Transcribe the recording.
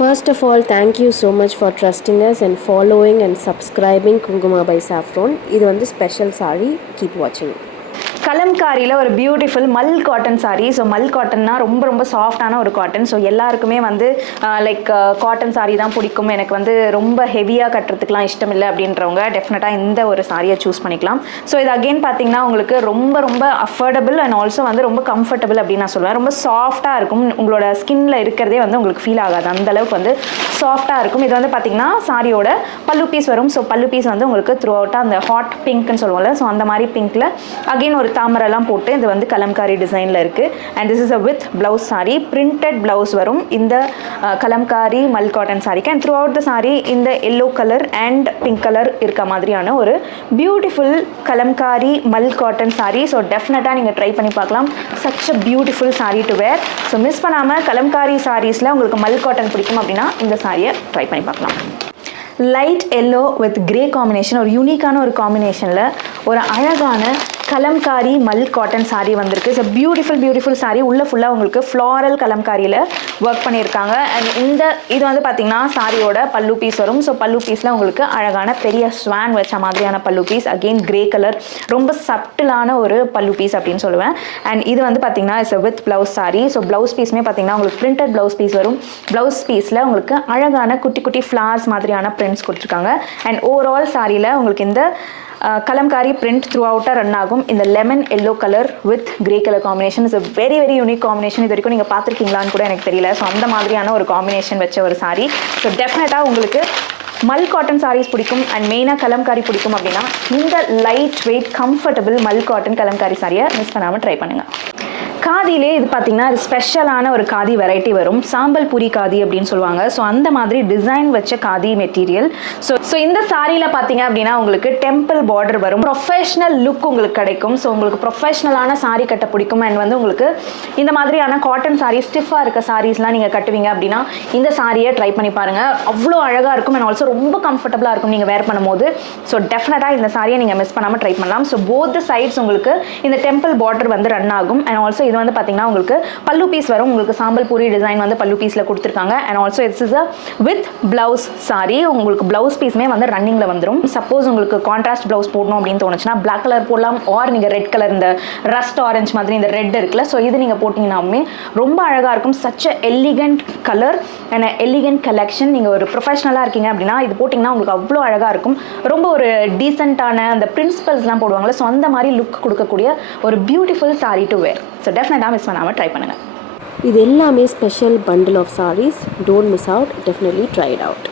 First of all, thank you so much for trusting us and following and subscribing Kunguma by Saffron. இது வந்து special saree. Keep watching. கலம்காரியில் ஒரு beautiful மல் cotton sari. So மல் காட்டன்னா ரொம்ப ரொம்ப சாஃப்டான ஒரு cotton. So எல்லாருக்குமே வந்து லைக் காட்டன் சாரீ தான் பிடிக்கும், எனக்கு வந்து ரொம்ப ஹெவியாக கட்டுறதுக்குலாம் இஷ்டம் இல்லை அப்படின்றவங்க டெஃபினட்டாக இந்த ஒரு சாரியை சூஸ் பண்ணிக்கலாம். ஸோ இது அகெயின் பார்த்தீங்கன்னா உங்களுக்கு ரொம்ப ரொம்ப அஃபோர்டபுள் அண்ட் ஆல்சோ வந்து ரொம்ப கம்ஃபர்டபுள் அப்படின்னு நான் சொல்லுவேன். ரொம்ப சாஃப்டாக இருக்கும், உங்களோட ஸ்கின்ல இருக்கிறதே வந்து உங்களுக்கு ஃபீல் ஆகாது, அந்தளவுக்கு வந்து சாஃப்டாக இருக்கும். இது வந்து பார்த்தீங்கன்னா சாரியோட பல்லு பீஸ் வரும். ஸோ பல்லு பீஸ் வந்து உங்களுக்கு த்ரூ அவுட்டாக அந்த ஹாட் பிங்க்னு சொல்லுவோம்ல, ஸோ அந்த மாதிரி பிங்க்கில் அகெயின் ஒரு தாமரெல்லாம் போட்டு இது வந்து கலம்காரி டிசைனில் இருக்குது. And this is a with blouse sari, printed blouse வரும் இந்த கலம்காரி மல் காட்டன் சாரிக்கு. And throughout the sari இந்த yellow colour and pink colour இருக்க மாதிரியான ஒரு beautiful Kalamkari mul cotton sari. So டெஃபினட்டாக நீங்கள் ட்ரை பண்ணி பார்க்கலாம். Such a beautiful sari to wear. So miss பண்ணாமல் கலம்காரி சாரீஸில் உங்களுக்கு மல் காட்டன் பிடிக்கும் அப்படின்னா இந்த சாரியை ட்ரை பண்ணி பார்க்கலாம். Light yellow with grey combination, ஒரு யூனிக்கான ஒரு காம்பினேஷனில் ஒரு அழகான கலம்காரி மல் காட்டன் சாரீ வந்திருக்கு. So beautiful sari. உள்ள ஃபுல்லாக உங்களுக்கு ஃப்ளாரல் கலம்காரியில் ஒர்க் பண்ணியிருக்காங்க. அண்ட் இது வந்து பார்த்திங்கன்னா சாரியோட பல்லு பீஸ் வரும். ஸோ பல்லு பீஸில் உங்களுக்கு அழகான பெரிய ஸ்வான் வச்ச மாதிரியான பல்லு பீஸ், அகெயின் கிரே கலர், ரொம்ப சட்டிலான ஒரு பல்லு பீஸ் அப்படின்னு சொல்லுவேன். அண்ட் இது வந்து பார்த்திங்கன்னா it's with blouse sari. So blouse பீஸுமே பார்த்திங்கன்னா உங்களுக்கு பிரிண்டட் ப்ளவுஸ் பீஸ் வரும். ப்ளவுஸ் பீஸில் உங்களுக்கு அழகான குட்டி குட்டி ஃப்ளார்ஸ் மாதிரியான பிரிண்ட்ஸ் கொடுத்துருக்காங்க. அண்ட் ஓவரால் சாரியில் உங்களுக்கு இந்த கலம்காரி பிரிண்ட் த்ரூ அவுட்டாக ரன் ஆகும். இந்த lemon yellow colour with grey colour combination is very very unique combination. இது வரைக்கும் நீங்கள் பார்த்துருக்கீங்களான்னு கூட எனக்கு தெரியல. ஸோ அந்த மாதிரியான ஒரு காம்பினேஷன் வச்ச ஒரு சாரீ. ஸோ டெஃபினட்டாக உங்களுக்கு மல் காட்டன் சாரீஸ் பிடிக்கும் அண்ட் மெயினாக கலம்காரி பிடிக்கும் அப்படின்னா இந்த லைட் வெயிட் கம்ஃபர்டபுள் மல் காட்டன் கலம்காரி சாரியை மிஸ் பண்ணாமல் ட்ரை பண்ணுங்கள். காதியிலே இது பார்த்திங்கன்னா ஸ்பெஷலான ஒரு காதி வெரைட்டி வரும், சாம்பல் பூரி காதி அப்படின்னு சொல்லுவாங்க. ஸோ அந்த மாதிரி டிசைன் வச்ச காதி மெட்டீரியல். ஸோ இந்த சாரியில் பார்த்தீங்க அப்படின்னா உங்களுக்கு டெம்பிள் பார்டர் வரும், ப்ரொஃபஷ்னல் லுக் உங்களுக்கு கிடைக்கும். ஸோ உங்களுக்கு ப்ரொஃபஷ்னலான சாரீ கட்ட பிடிக்கும் அண்ட் வந்து உங்களுக்கு இந்த மாதிரியான காட்டன் சாரீ ஸ்டிஃபாக இருக்க சாரீஸ்லாம் நீங்கள் கட்டுவீங்க அப்படின்னா இந்த சாரியை ட்ரை பண்ணி பாருங்கள். அவ்வளோ அழகாக இருக்கும் அண்ட் ஆல்சோ ரொம்ப கம்ஃபர்டபுளாக இருக்கும் நீங்கள் வேர் பண்ணும்போது. ஸோ டெஃபினட்டாக இந்த சாரியை நீங்கள் மிஸ் பண்ணாமல் ட்ரை பண்ணலாம். ஸோ போத் த சைட்ஸ் உங்களுக்கு இந்த டெம்பிள் பார்டர் வந்து ரன் ஆகும். அண்ட் ஆல்சோ இது வந்து பார்த்தீங்கன்னா உங்களுக்கு பல்லு பீஸ் வரும். உங்களுக்கு சாம்பல் பூரி டிசைன் வந்து பல்லு பீஸில் கொடுத்துருக்காங்க. And also it's is a with blouse sorry. உங்களுக்கு பிளவுஸ் பீஸுமே வந்து ரன்னிங்கில் வந்துடும். சப்போஸ் உங்களுக்கு கான்ட்ராஸ்ட் பிளவுஸ் போடணும் அப்படின்னு தோணுச்சுன்னா பிளாக் கலர் போடலாம், ஆர் நீங்கள் ரெட் கலர் இந்த ரஸ்ட் ஆரஞ்ச் மாதிரி இந்த ரெட் இருக்குல்ல, ஸோ இது நீங்கள் போட்டிங்கன்னாலுமே ரொம்ப அழகாக இருக்கும். Such a elegant colour and elegant collection. நீங்கள் ஒரு ப்ரொஃபஷனலாக இருக்கீங்க அப்படின்னா இது போட்டிங்கன்னா உங்களுக்கு அவ்வளோ அழகாக இருக்கும். ரொம்ப ஒரு டீசெண்டான அந்த பிரின்சிபல்ஸ்லாம் போடுவாங்களே, ஸோ அந்த மாதிரி லுக் கொடுக்கக்கூடிய ஒரு beautiful sari to wear. So டெஃபினட்டாக மிஸ் பண்ணாமல் ட்ரை பண்ணுங்கள். இது எல்லாமே special bundle of sarees. Don't miss out. Definitely try it out.